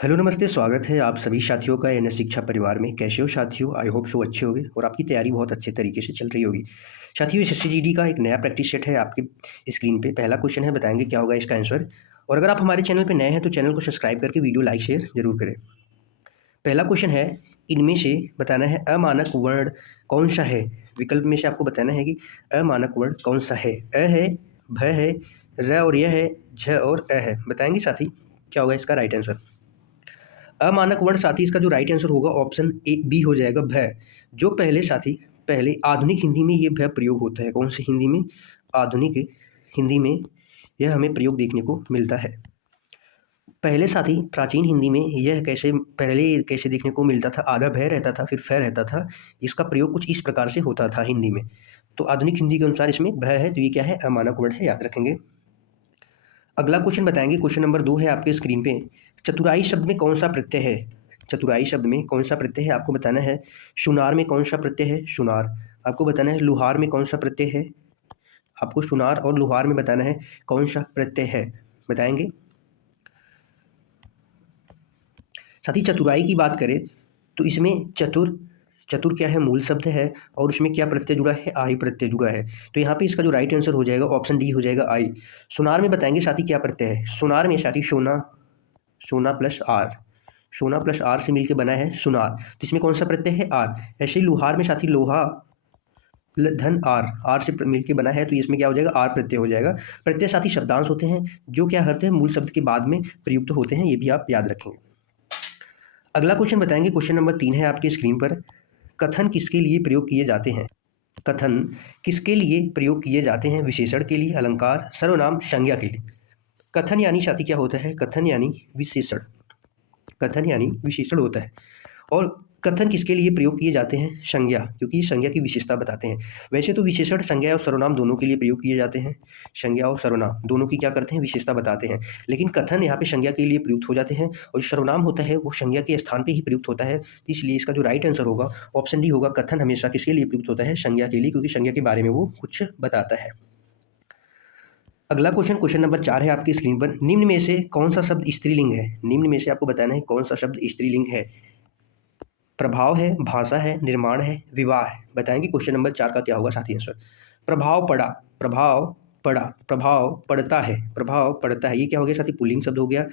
Hello नमस्ते, स्वागत है आप सभी साथियों का एनएस शिक्षा परिवार में। कैसे हो साथियों? आई होप सो अच्छे होंगे और आपकी तैयारी बहुत अच्छे तरीके से चल रही होगी। साथियों, एसएससीजीडी का एक नया प्रैक्टिस सेट है आपके स्क्रीन पे। पहला क्वेश्चन है, बताएंगे क्या होगा इसका आंसर। और अगर आप हमारे चैनल पे नए हैं तो चैनल को सब्सक्राइब करके वीडियो लाइक शेयर जरूर करें। पहला क्वेश्चन है, इनमें से बताना है अमानक वर्ण कौन सा है। विकल्प में से आपको बताना है कि अमानक वर्ण कौन सा है। अ है, भ है, र और य है, झ और अ है। बताएंगे साथी क्या होगा इसका राइट आंसर। अमानक वर्ण साथी इसका जो राइट आंसर होगा ऑप्शन ए बी हो जाएगा, भ। जो पहले साथी पहले आधुनिक हिंदी में ये भ प्रयोग होता है। कौन सी हिंदी में? आधुनिक हिंदी में यह हमें प्रयोग देखने को मिलता है। पहले साथी प्राचीन हिंदी में यह कैसे देखने को मिलता था, आधा भय रहता था फिर फ रहता था। इसका प्रयोग कुछ इस प्रकार से होता था हिंदी में। तो आधुनिक हिंदी के अनुसार इसमें भ है, तो ये क्या है? अमानक वर्ण है, याद रखेंगे। अगला क्वेश्चन बताएंगे, क्वेश्चन नंबर 2 है आपके स्क्रीन पे। चतुराई शब्द में कौन सा प्रत्यय है? चतुराई शब्द में कौन सा प्रत्यय है आपको बताना है। सुनार में कौन सा प्रत्यय है? सुनार। आपको बताना है लुहार में कौन सा प्रत्यय है। आपको सुनार और लुहार में बताना है कौन सा प्रत्यय है। बताएंगे साथ ही। चतुराई की बात करें तो इसमें चतुर, चतुर क्या है? मूल शब्द है। और उसमें क्या प्रत्यय जुड़ा है? आई प्रत्यय जुड़ा है। तो यहाँ पे इसका जो राइट आंसर हो जाएगा ऑप्शन डी हो जाएगा, आई। सुनार में बताएंगे साथी क्या प्रत्यय है। सुनार में साथी सोना, सोना प्लस आर, सोना प्लस आर से मिलकर बना है सुनार। तो इसमें कौन सा प्रत्यय है? आर। ऐसे ही लुहार में साथी लोहा धन आर, आर से मिलकर बना है, तो इसमें क्या हो जाएगा? आर प्रत्यय हो जाएगा। प्रत्यय साथी शब्दांश होते हैं जो क्या करते हैं? मूल शब्द के बाद में प्रयुक्त होते हैं, ये भी आप याद रखेंगे। अगला क्वेश्चन बताएंगे, क्वेश्चन नंबर 3 है आपके स्क्रीन पर। कथन किसके लिए प्रयोग किए जाते हैं? कथन किसके लिए प्रयोग किए जाते हैं? विशेषण के लिए, अलंकार, सर्वनाम, संज्ञा के लिए। कथन यानी साथी क्या होता है? कथन यानी विशेषण। कथन यानी विशेषण होता है। और कथन किसके लिए प्रयोग किए जाते हैं? संज्ञा, क्योंकि ये संज्ञा की विशेषता बताते हैं। वैसे तो विशेषण संज्ञा और सर्वनाम दोनों के लिए प्रयोग किए जाते हैं। संज्ञा और सर्वनाम दोनों की क्या करते हैं? विशेषता बताते हैं। लेकिन कथन यहाँ पे संज्ञा के लिए प्रयुक्त हो जाते हैं और जो सर्वनाम होता है वो संज्ञा के स्थान पे ही प्रयुक्त होता है। तो इसलिए इसका जो राइट आंसर होगा ऑप्शन डी होगा। कथन हमेशा किसके लिए प्रयुक्त होता है? संज्ञा के लिए, क्योंकि संज्ञा के बारे में वो कुछ बताता है। अगला क्वेश्चन, क्वेश्चन नंबर 4 है आपकी स्क्रीन पर। निम्न में से कौन सा शब्द स्त्रीलिंग है? निम्न में से आपको बताना है कौन सा शब्द स्त्रीलिंग है। प्रभाव है, भाषा है, निर्माण है, विवाह है। बताएंगे क्वेश्चन नंबर 4 का क्या होगा साथी आंसर। प्रभाव पड़ा, प्रभाव पड़ा, प्रभाव पड़ता है, प्रभाव पड़ता है, ये क्या हो गया साथी? पुल्लिंग शब्द हो गया।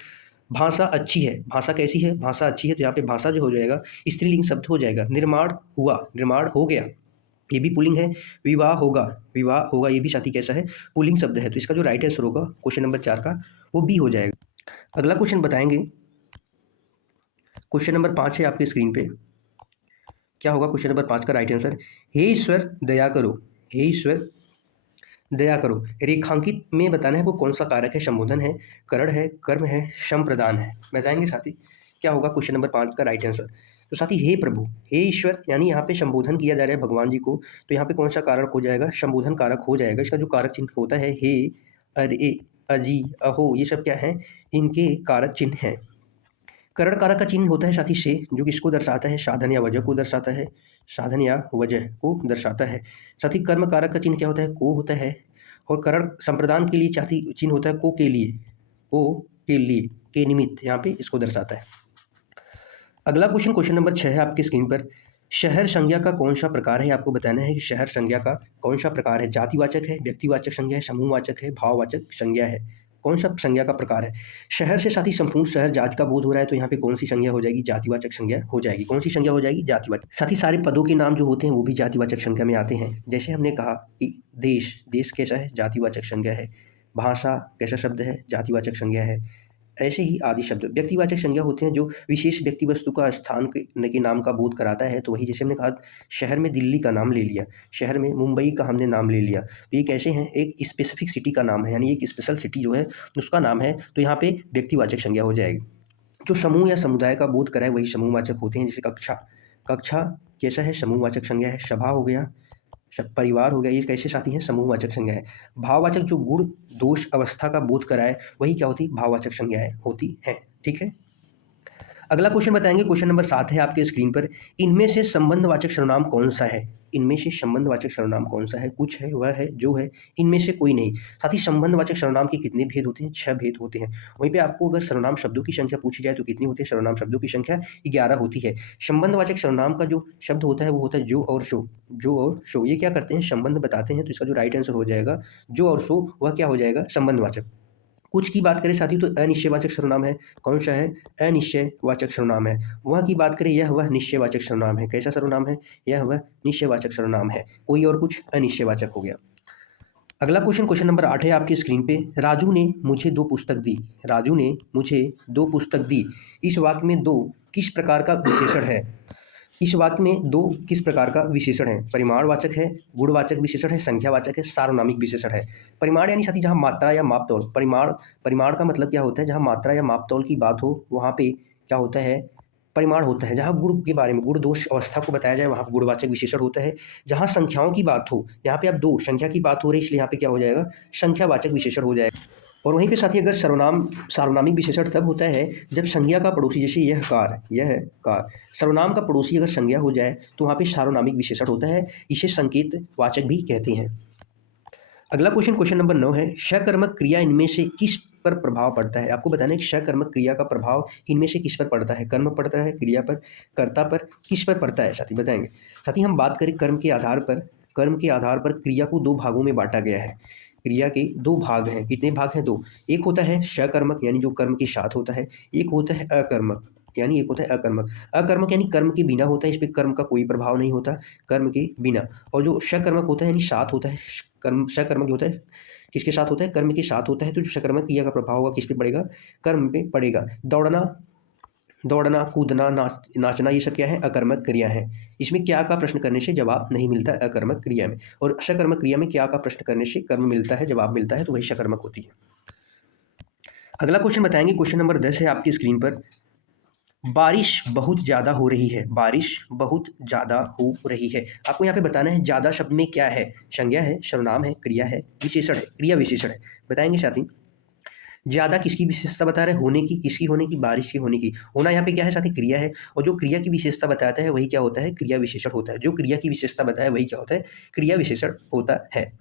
भाषा अच्छी है, भाषा कैसी है? भाषा अच्छी है, तो यहाँ पे भाषा जो हो जाएगा स्त्रीलिंग शब्द हो जाएगा। निर्माण हुआ, निर्माण हो गया, ये भी पुल्लिंग है। विवाह होगा, विवाह होगा, ये भी साथी कैसा है? पुल्लिंग शब्द है। तो इसका जो राइट आंसर होगा क्वेश्चन नंबर 4 का वो बी हो जाएगा। अगला क्वेश्चन बताएंगे, क्वेश्चन नंबर 5 है आपके स्क्रीन पे। क्या होगा क्वेश्चन नंबर 5 का राइट आंसर? हे ईश्वर दया करो, हे ईश्वर दया करो। रेखांकित में बताना है वो कौन सा कारक है? संबोधन है, करण है, कर्म है, संप्रदान है। बताएंगे साथी क्या होगा क्वेश्चन नंबर 5 का राइट आंसर। तो साथी हे प्रभु, हे ईश्वर, यानी यहाँ पे संबोधन किया जा रहा है भगवान जी को, तो यहाँ पे कौन सा कारक हो जाएगा? संबोधन कारक हो जाएगा। इसका जो कारक चिन्ह होता है हे, अरे, अजी, अहो, ये सब क्या है? इनके कारक चिन्ह हैं। करण कारक का चिन्ह होता है साथी से, जो किसको दर्शाता है? साधन या वजह को दर्शाता है, साधन या वजह को दर्शाता है। साथी कर्म कारक का चिन्ह क्या होता है? को होता है। और करण संप्रदान के लिए साथी चिन्ह होता है को के लिए, को के लिए, के निमित्त, यहाँ पे इसको दर्शाता है। अगला क्वेश्चन, क्वेश्चन नंबर 6 है आपकी स्क्रीन पर। शहर संज्ञा का कौन सा प्रकार है? आपको बताना है कि शहर संज्ञा का कौन सा प्रकार है। जातिवाचक है, व्यक्तिवाचक संज्ञा है, समूहवाचक है, भाववाचक संज्ञा है। कौन सा संज्ञा का प्रकार है? शहर से साथी संपूर्ण शहर जाति का बोध हो रहा है, तो यहाँ पे कौन सी संज्ञा हो जाएगी? जातिवाचक संज्ञा हो जाएगी। कौन सी संज्ञा हो जाएगी? जातिवाचक। साथ ही सारे पदों के नाम जो होते हैं वो भी जातिवाचक संज्ञा में आते हैं। जैसे हमने कहा कि देश, देश कैसा है? जातिवाचक संज्ञा है। भाषा कैसा शब्द है? जातिवाचक संज्ञा है। ऐसे ही आदि शब्द व्यक्तिवाचक संज्ञा होते हैं, जो विशेष व्यक्ति वस्तु का स्थान के नाम का बोध कराता है। तो वही जैसे हमने कहा शहर में दिल्ली का नाम ले लिया, शहर में मुंबई का हमने नाम ले लिया, तो ये कैसे हैं? एक स्पेसिफिक सिटी का नाम है, यानी एक स्पेशल सिटी जो है उसका नाम है, तो यहाँ पे व्यक्तिवाचक संज्ञा हो जाएगी। जो समूह या समुदाय का बोध कराए वही समूहवाचक होते हैं। जैसे कक्षा, कक्षा कैसा है? समूहवाचक संज्ञा है। सभा हो गया, परिवार हो गया, ये कैसे साथी हैं? समूहवाचक संज्ञा है। भाववाचक जो गुण दोष अवस्था का बोध कराए वही क्या होती? भाववाचक संज्ञाएं होती हैं। ठीक है। अगला क्वेश्चन बताएंगे, क्वेश्चन नंबर 7 है आपके स्क्रीन पर। इनमें से संबंधवाचक सर्वनाम कौन सा है? इनमें से संबंधवाचक सर्वनाम कौन सा है? कुछ है, वह है, जो है, इनमें से कोई नहीं। साथ ही संबंधवाचक सर्वनाम के कितने भेद होते हैं? 6 भेद होते हैं। वहीं पे आपको अगर सर्वनाम शब्दों की संख्या पूछी जाए तो कितनी होती है? सर्वनाम शब्दों की संख्या 11 होती है। संबंधवाचक सर्वनाम का जो शब्द होता है वो होता है जो और सो। जो और सो ये क्या करते हैं? संबंध बताते हैं। तो इसका जो राइट आंसर हो जाएगा जो और सो, वह क्या हो जाएगा? संबंधवाचक। कुछ की बात करें साथी तो अनिश्चयवाचक सर्वनाम है। कौन सा है? अनिश्चयवाचक सर्वनाम है। वह की बात करें, यह वह निश्चयवाचक सर्वनाम है। कैसा सर्वनाम है? यह वह निश्चयवाचक सर्वनाम है। कोई और कुछ अनिश्चयवाचक हो गया। अगला क्वेश्चन, क्वेश्चन नंबर 8 है आपकी स्क्रीन पे। राजू ने मुझे 2 पुस्तक दी। राजू ने मुझे 2 पुस्तक दी। इस वाक्य में 2 किस प्रकार का विशेषण है? इस वाक्य में 2 किस प्रकार का विशेषण है? परिमाणवाचक है, गुणवाचक विशेषण है, संख्यावाचक है, सार्वनामिक विशेषण है। परिमाण यानी साथी जहाँ मात्रा या मापतौल, परिमाण परिमाण का मतलब क्या होता है? जहाँ मात्रा या मापतौल की बात हो वहाँ पे क्या होता है? परिमाण होता है। जहाँ गुण के बारे में, गुण दोष अवस्था को बताया जाए वहाँ पर गुणवाचक विशेषण होता है। जहाँ संख्याओं की बात हो, यहाँ पे आप 2 संख्या की बात हो रही है इसलिए यहाँ पे क्या हो जाएगा? संख्यावाचक विशेषण हो जाएगा। और वहीं पे साथी अगर सर्वनाम सार्वनामिक विशेषण तब होता है जब संज्ञा का पड़ोसी, जैसे यह कार, सर्वनाम का पड़ोसी अगर संज्ञा हो जाए तो वहाँ पे सार्वनामिक विशेषण होता है। इसे संकेतवाचक भी कहते हैं। अगला क्वेश्चन, क्वेश्चन नंबर 9 है। सकर्मक क्रिया इनमें से किस पर प्रभाव पड़ता है? आपको बताना है कि सकर्मक क्रिया का प्रभाव इनमें से किस पर पड़ता है? कर्म पड़ता है, क्रिया पर, कर्ता पर, किस पर पड़ता है? साथी बताएंगे। साथी हम बात करें कर्म के आधार पर, कर्म के आधार पर क्रिया को 2 भागों में बांटा गया है। क्रिया के 2 भाग हैं। कितने भाग हैं? 2। एक होता है सकर्मक यानी जो कर्म के साथ होता है। एक होता है अकर्मक यानी एक होता है अकर्मक। अकर्मक यानी कर्म के बिना होता है, इस पे कर्म का कोई प्रभाव नहीं होता, कर्म के बिना। और जो सकर्मक होता है यानी साथ होता है, कर्म सकर्मक जो होता है किसके साथ होता है? कर्म के साथ होता है। तो जो सकर्मक क्रिया का प्रभाव होगा किस पे पड़ेगा? कर्म पे पड़ेगा। दौड़ना, दौड़ना, कूदना, नाचना, ये सब क्या है? अकर्मक क्रिया है। इसमें क्या का प्रश्न करने से जवाब नहीं मिलता है अकर्मक क्रिया में। और सकर्मक क्रिया में क्या का प्रश्न करने से कर्म मिलता है, जवाब मिलता है, तो वही सकर्मक होती है। अगला क्वेश्चन बताएंगे, क्वेश्चन नंबर 10 है आपकी स्क्रीन पर। बारिश बहुत ज़्यादा हो रही है। बारिश बहुत ज़्यादा हो रही है। आपको यहाँ पे बताना है ज़्यादा शब्द में क्या है? संज्ञा है, सर्वनाम है, क्रिया है, विशेषण है, क्रिया विशेषण है। बताएंगे साथी। ज़्यादा किसकी विशेषता बता रहे हैं? होने की। किसकी होने की? बारिश की होने की। होना यहाँ पे क्या है साथी? क्रिया है। और जो क्रिया की विशेषता बताता है वही क्या होता है? क्रिया विशेषण होता है। जो क्रिया की विशेषता बताया वही क्या होता है? क्रिया विशेषण होता है।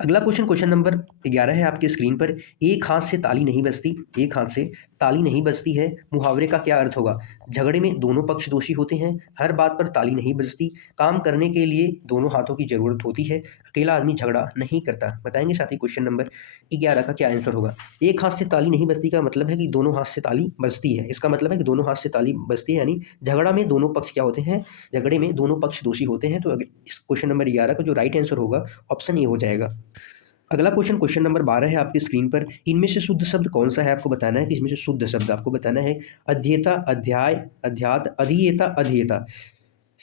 अगला क्वेश्चन, क्वेश्चन नंबर 11 है आपके स्क्रीन पर। एक हाथ से ताली नहीं बजती। एक हाथ से ताली नहीं बजती है। मुहावरे का क्या अर्थ होगा? झगड़े में दोनों पक्ष दोषी होते हैं। हर बात पर ताली नहीं बजती। काम करने के लिए दोनों हाथों की जरूरत होती है। अकेला आदमी झगड़ा नहीं करता। बताएंगे साथी क्वेश्चन नंबर 11 का क्या आंसर होगा? एक हाथ से ताली नहीं बजती का मतलब है कि दोनों हाथ से ताली बजती है। इसका मतलब है कि दोनों हाथ से ताली बजती है यानी झगड़ा में दोनों पक्ष क्या होते हैं? झगड़े में दोनों पक्ष दोषी होते हैं। तो इस क्वेश्चन नंबर 11 का जो राइट आंसर होगा ऑप्शन ए हो जाएगा। अगला क्वेश्चन, क्वेश्चन नंबर 12 है आपकी स्क्रीन पर। इनमें से शुद्ध शब्द कौन सा है? आपको बताना है कि इसमें से शुद्ध शब्द आपको बताना है। अध्येता, अध्याय, अध्यात, अधिएता, अध्येता।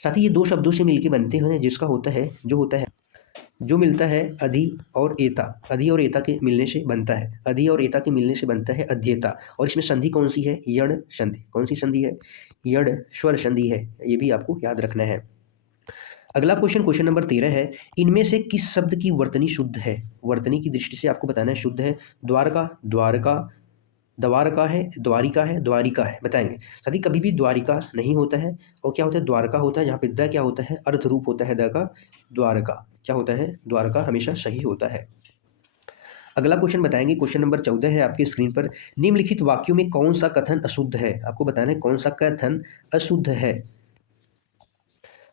साथ ही ये 2 शब्दों से मिलकर बनते हैं जिसका होता है जो मिलता है अधि और एता। अधि और एता के मिलने से बनता है, अधि और एता के मिलने से बनता है अध्येता। और इसमें संधि कौन सी है? यण संधि। कौन सी संधि है? यण स्वर संधि है। ये भी आपको याद रखना है। अगला क्वेश्चन, क्वेश्चन नंबर 13 है। इनमें से किस शब्द की वर्तनी शुद्ध है? वर्तनी की दृष्टि से आपको बताना है शुद्ध है। द्वारका, द्वारका, द्वारका है, द्वारिका है, द्वारिका है। बताएंगे साथी कभी भी द्वारिका नहीं होता है और क्या होता है? द्वारका होता है। जहाँ पे द क्या होता है? अर्थ रूप होता है द का। द्वारका क्या होता है? द्वारका हमेशा सही होता है। अगला क्वेश्चन बताएंगे, क्वेश्चन नंबर 14 है आपकी स्क्रीन पर। निम्नलिखित वाक्यों में कौन सा कथन अशुद्ध है? आपको बताना है कौन सा कथन अशुद्ध है।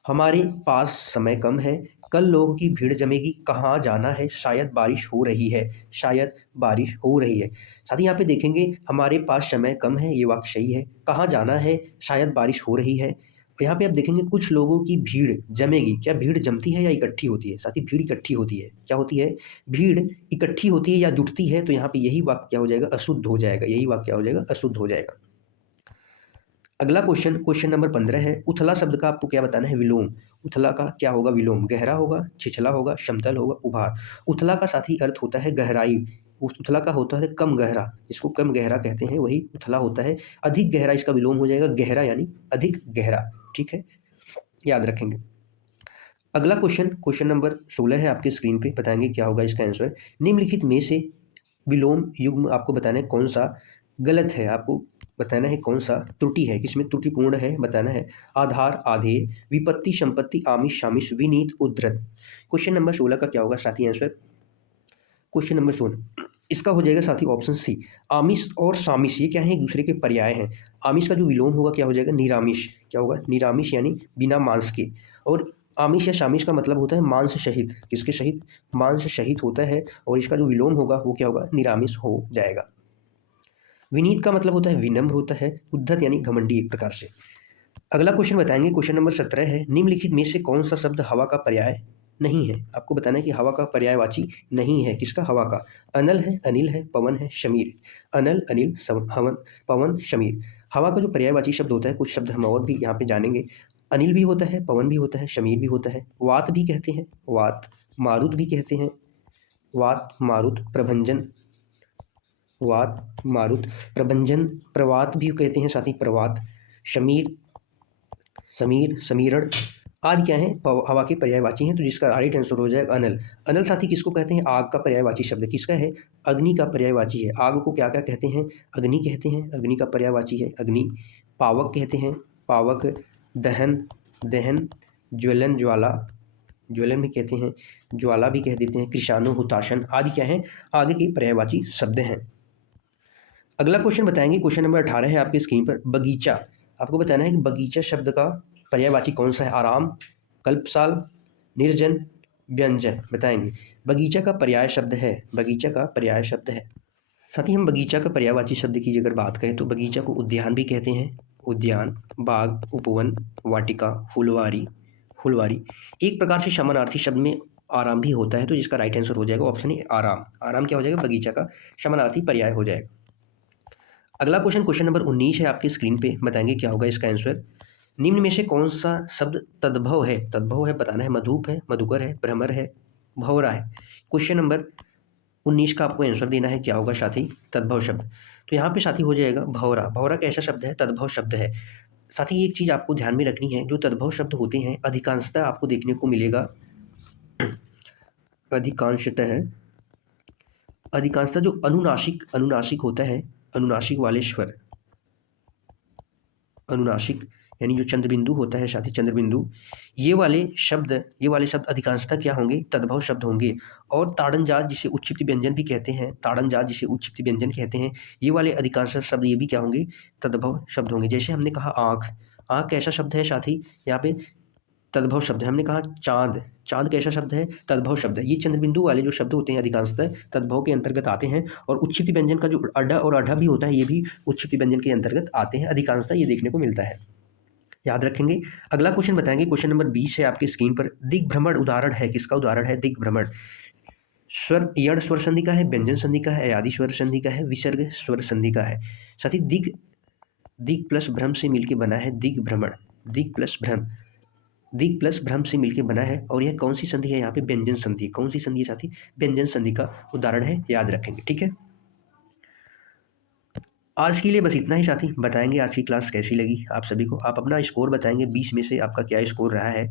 हमारे पास समय कम है। कल लोगों की भीड़ जमेगी। कहाँ जाना है? शायद बारिश हो रही है। शायद बारिश हो रही है। साथ ही यहाँ पे देखेंगे हमारे पास समय कम है, ये वाक्य सही है। कहाँ जाना है? शायद बारिश हो रही है। यहाँ पे आप देखेंगे कुछ लोगों की भीड़ जमेगी। क्या भीड़ जमती है या इकट्ठी होती है? साथ ही भीड़ इकट्ठी होती है। क्या होती है? भीड़ इकट्ठी होती है या जुटती है। तो यहाँ पे यही वाक्य क्या हो जाएगा? अशुद्ध हो जाएगा। यही वाक्य क्या हो जाएगा? अशुद्ध हो जाएगा। अगला क्वेश्चन, क्वेश्चन नंबर 15 है। उथला शब्द का आपको क्या बताना है? विलोम। उथला का क्या होगा? विलोम। गहरा होगा, छिछला होगा, समतल होगा, उभार। उथला का साथ ही अर्थ होता है गहराई। उथला का होता है कम गहरा, जिसको कम गहरा कहते हैं वही उथला होता है। अधिक गहरा इसका विलोम हो जाएगा गहरा यानी अधिक गहरा। ठीक है, याद रखेंगे। अगला क्वेश्चन, क्वेश्चन नंबर 16 है आपके स्क्रीन पे। बताएंगे क्या होगा इसका आंसर। निम्नलिखित में से विलोम युग्म आपको बताना है कौन सा गलत है। आपको बताना है कौन सा त्रुटि है, किसमें त्रुटिपूर्ण है बताना है। आधार, आधेय, विपत्ति, संपत्ति, आमिष, शामिष, विनीत, उद्धृत। क्वेश्चन नंबर 16 का क्या होगा साथी आंसर? क्वेश्चन नंबर 16 इसका हो जाएगा साथी ऑप्शन सी। आमिष और सामिष ये क्या है? एक दूसरे के पर्याय हैं। आमिष का जो विलोम होगा क्या हो जाएगा? निरामिष। क्या होगा? निरामिष यानी बिना मांस के। और आमिष या शामिष का मतलब होता है मांस सहित। किसके सहित? मांस सहित होता है। और इसका जो विलोम होगा वो क्या होगा? निरामिष हो जाएगा। विनीत का मतलब होता है विनम्र होता है। उद्धत यानी घमंडी एक प्रकार से। अगला क्वेश्चन बताएंगे, क्वेश्चन नंबर 17 है, निम्नलिखित में से कौन सा शब्द हवा का पर्याय नहीं है? आपको बताना है कि हवा का पर्यायवाची नहीं है। किसका? हवा का। अनल है, अनिल है, पवन है, शमीर। अनल, अनिल, हवन, पवन, शमीर। हवा का जो पर्यायवाची शब्द होता है, कुछ शब्द हम और भी यहाँ पे जानेंगे। अनिल भी होता है, पवन भी होता है, शमीर भी होता है, वात भी कहते हैं, वात, मारुत भी कहते हैं, वात, मारुत, प्रभंजन, वात, मारुत, प्रभंजन, प्रवात भी कहते हैं साथी, प्रवात, शमीर, समीर, समीरण आदि क्या है? हवा के पर्यायवाची हैं। तो जिसका राइट आंसर हो जाएगा अनल। अनल साथी किसको कहते हैं? आग का पर्यायवाची शब्द किसका है? अग्नि का पर्यायवाची है। आग को क्या क्या कहते हैं? अग्नि कहते हैं। अग्नि का पर्यायवाची है अग्नि। पावक कहते हैं, पावक। दहन, दहन। ज्वलन, ज्वाला, ज्वलन भी कहते हैं, ज्वाला भी कह देते हैं। कृषाणु, हुताशन आदि क्या है? आगे के पर्यायवाची शब्द हैं। अगला क्वेश्चन बताएंगे, क्वेश्चन नंबर 18 है आपकी स्क्रीन पर। बगीचा। आपको बताना है कि बगीचा शब्द का पर्यायवाची कौन सा है? आराम, कल्पसाल, निर्जन, व्यंजन। बताएंगे। बगीचा का पर्याय शब्द है, बगीचा का पर्याय शब्द है साथ ही। हम बगीचा का पर्यायवाची शब्द की अगर बात करें तो बगीचा को उद्यान भी कहते हैं। उद्यान, बाग, उपवन, वाटिका, फुलवारी, फुलवारी। एक प्रकार से समानार्थी शब्द में आराम भी होता है। तो जिसका राइट आंसर हो जाएगा ऑप्शन ए, आराम। आराम क्या हो जाएगा? बगीचा का समानार्थी पर्याय हो जाएगा। अगला क्वेश्चन, क्वेश्चन नंबर 19 है आपकी स्क्रीन पे। बताएंगे क्या होगा इसका आंसर। निम्न में से कौन सा शब्द तद्भव है? तद्भव है बताना है। मधुप है, मधुकर है, भ्रमर है, भंवरा है। क्वेश्चन नंबर 19 का आपको आंसर देना है क्या होगा साथी? तद्भव शब्द। तो यहाँ पे साथी हो जाएगा भंवरा। भंवरा कैसा शब्द है? तद्भव शब्द है साथी। एक चीज़ आपको ध्यान में रखनी है, जो तद्भव शब्द होते हैं अधिकांशतः आपको देखने को मिलेगा, अधिकांशतः, अधिकांशतः जो अनुनासिक, अनुनासिक होता है, अनुनासिक वाले स्वर, अनुनासिक यानी जो चंद्रबिंदु होता है साथी, चंद्रबिंदु, ये वाले शब्द, ये वाले शब्द अधिकांशतः क्या होंगे? तद्भव शब्द होंगे। और ताड़नजात जिसे उच्चीकृत व्यंजन भी कहते हैं, ताड़नजात जिसे उच्चीकृत व्यंजन कहते हैं, ये वाले अधिकांश शब्द ये भी क्या होंगे? तद्भव शब्द होंगे। जैसे हमने कहा आँख, आँख कैसा शब्द है साथी? यहाँ पे तद्भव शब्द है। हमने कहा चाँद, चाँद कैसा शब्द है? तद्भव शब्द है। ये चंद्रबिंदु वाले जो शब्द होते हैं अधिकांशतः तद्भव के अंतर्गत आते हैं। और उच्चीकृत व्यंजन का जो अड्डा और अढ़ा भी होता है, ये भी उच्चीकृत व्यंजन के अंतर्गत आते हैं। अधिकांशतः ये देखने को मिलता है, याद रखेंगे। अगला क्वेश्चन बताएंगे, क्वेश्चन नंबर 20 है आपकी स्क्रीन पर। दिग्भ्रमण उदाहरण है, किसका उदाहरण है? दिग्भ्रमण। स्वर, यण स्वर संधि का है, व्यंजन संधि का है, अयादि स्वर संधि का है, विसर्ग स्वर संधि का है साथी। दिग, दिग प्लस भ्रम से मिलकर बना है दिग्भ्रमण। दिग प्लस भ्रम, दिग प्लस भ्रम से मिलकर बना है। और यह कौन सी संधि है? यहाँ पे व्यंजन संधि। कौन सी संधि है साथी? व्यंजन संधि का उदाहरण है, याद रखेंगे। ठीक है, आज के लिए बस इतना ही साथी। बताएंगे आज की क्लास कैसी लगी आप सभी को। आप अपना स्कोर बताएंगे, 20 में से आपका क्या स्कोर रहा है।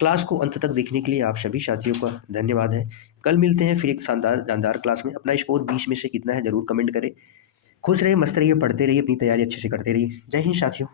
क्लास को अंत तक देखने के लिए आप सभी साथियों का धन्यवाद है। कल मिलते हैं फिर एक शानदार जानदार क्लास में। अपना स्कोर 20 में से कितना है ज़रूर कमेंट करें। खुश रहिए, मस्त रहिए, पढ़ते रहिए, अपनी तैयारी अच्छे से करते रहिए। जय हिंद साथियों।